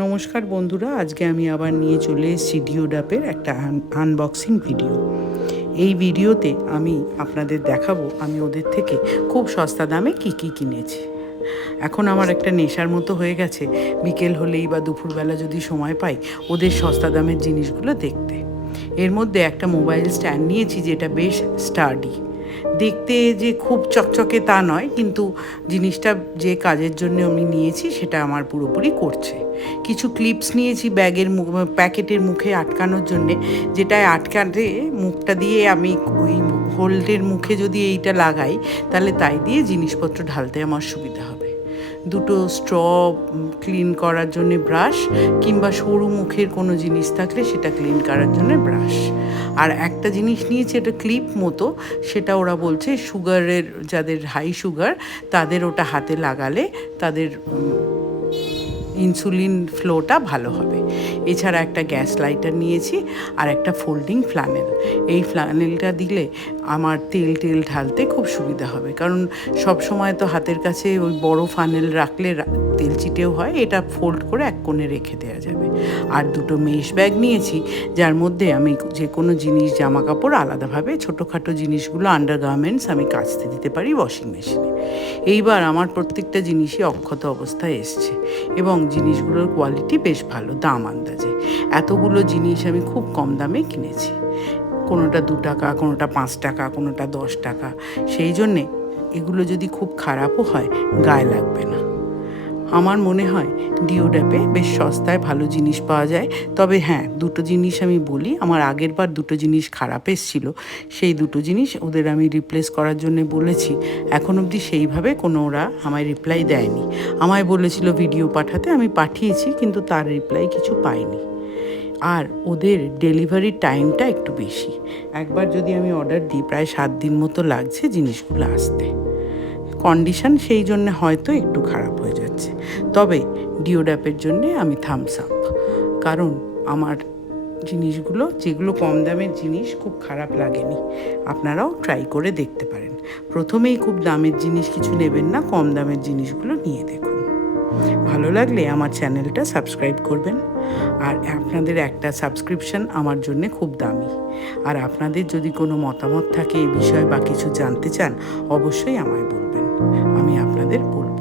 নমস্কার বন্ধুরা, আজকে আমি আবার নিয়ে চলে এসেছি ডিওডাপের একটা আনবক্সিং ভিডিও। এই ভিডিওতে আমি আপনাদের দেখাবো আমি ওদের থেকে খুব সস্তা দামে কী কিনেছি। এখন আমার একটা নেশার মতো হয়ে গেছে, বিকেল হলেই বা দুপুরবেলা যদি সময় পাই ওদের সস্তা দামের জিনিসগুলো দেখতে। এর মধ্যে একটা মোবাইল স্ট্যান্ড নিয়েছি যেটা বেশ স্টার্ডি, দেখতে যে খুব চকচকে তা নয়, কিন্তু জিনিসটা যে কাজের জন্য আমি নিয়েছি সেটা আমার পুরোপুরি করছে। কিছু ক্লিপস নিয়েছি ব্যাগের প্যাকেটের মুখে আটকানোর জন্যে, যেটায় আটকাতে মুখটা দিয়ে আমি ওই হোল্ডের মুখে যদি এইটা লাগাই তাহলে তাই দিয়ে জিনিসপত্র ঢালতে আমার সুবিধা হবে। দুটো স্ট্র ক্লিন করার জন্যে ব্রাশ, কিংবা সরু মুখের কোনো জিনিস থাকলে সেটা ক্লিন করার জন্যে ব্রাশ। আর একটা জিনিস নিয়েছি, এটা ক্লিপ মতো, সেটা ওরা বলছে সুগারের, যাদের হাই সুগার তাদের ওটা হাতে লাগালে তাদের ইনসুলিন ফ্লোটা ভালো হবে। এছাড়া একটা গ্যাস লাইটার নিয়েছি আর একটা ফোল্ডিং ফ্ল্যানেল। এই ফ্ল্যানেলটা দিলে আমার তেল ঢালতে খুব সুবিধা হবে, কারণ সব সময় তো হাতের কাছে ওই বড় ফানেল রাখলে তেল চিটেও হয়, এটা ফোল্ড করে এক কোণে রেখে দেওয়া যাবে। আর দুটো মেশ ব্যাগ নিয়েছি, যার মধ্যে আমি যে কোনো জিনিস, জামা কাপড় আলাদাভাবে ছোটোখাটো জিনিসগুলো, আন্ডারগার্মেন্টস আমি কাচতে দিতে পারি ওয়াশিং মেশিনে। এইবার আমার প্রত্যেকটা জিনিসই অক্ষত অবস্থায় এসছে এবং জিনিসগুলোর কোয়ালিটি বেশ ভালো, দাম আন্দাজে। এতগুলো জিনিস আমি খুব কম দামে কিনেছি, কোনোটা 2 টাকা, কোনোটা 5 টাকা, কোনোটা 10 টাকা। সেই জন্যে এগুলো যদি খুব খারাপও হয় গায়ে লাগবে না। আমার মনে হয় ডিওডাপে বেশ সস্তায় ভালো জিনিস পাওয়া যায়। তবে হ্যাঁ, দুটো জিনিস আমি বলি, আমার আগের বার দুটো জিনিস খারাপ এসেছিলো, সেই দুটো জিনিস ওদের আমি রিপ্লেস করার জন্য বলেছি। এখন অবধি সেইভাবে কোনো ওরা আমায় রিপ্লাই দেয়নি। আমায় বলেছিল ভিডিও পাঠাতে, আমি পাঠিয়েছি, কিন্তু তার রিপ্লাই কিছু পাইনি। আর ওদের ডেলিভারি টাইমটা একটু বেশি। একবার যদি আমি অর্ডার দিই প্রায় 7 দিন মতো লাগছে জিনিসগুলো আসতে। কন্ডিশন সেই জন্য হয়তো একটু খারাপ হয়ে যাচ্ছে, তবে ডিওডাপের জন্যে আমি থামস আপ। কারণ আমার জিনিসগুলো, যেগুলো কম দামের জিনিস, খুব খারাপ লাগেনি। আপনারাও ট্রাই করে দেখতে পারেন। প্রথমেই খুব দামের জিনিস কিছু নেবেন না, কম দামের জিনিসগুলো নিয়ে দেখুন। ভালো লাগলে আমার চ্যানেলটা সাবস্ক্রাইব করবেন। আর আপনাদের একটা সাবস্ক্রিপশন আমার জন্যে খুব দামি। আর আপনাদের যদি কোনো মতামত থাকে এই বিষয়ে বা কিছু জানতে চান, অবশ্যই আমায় বলবেন, আমি আপনাদের বলব।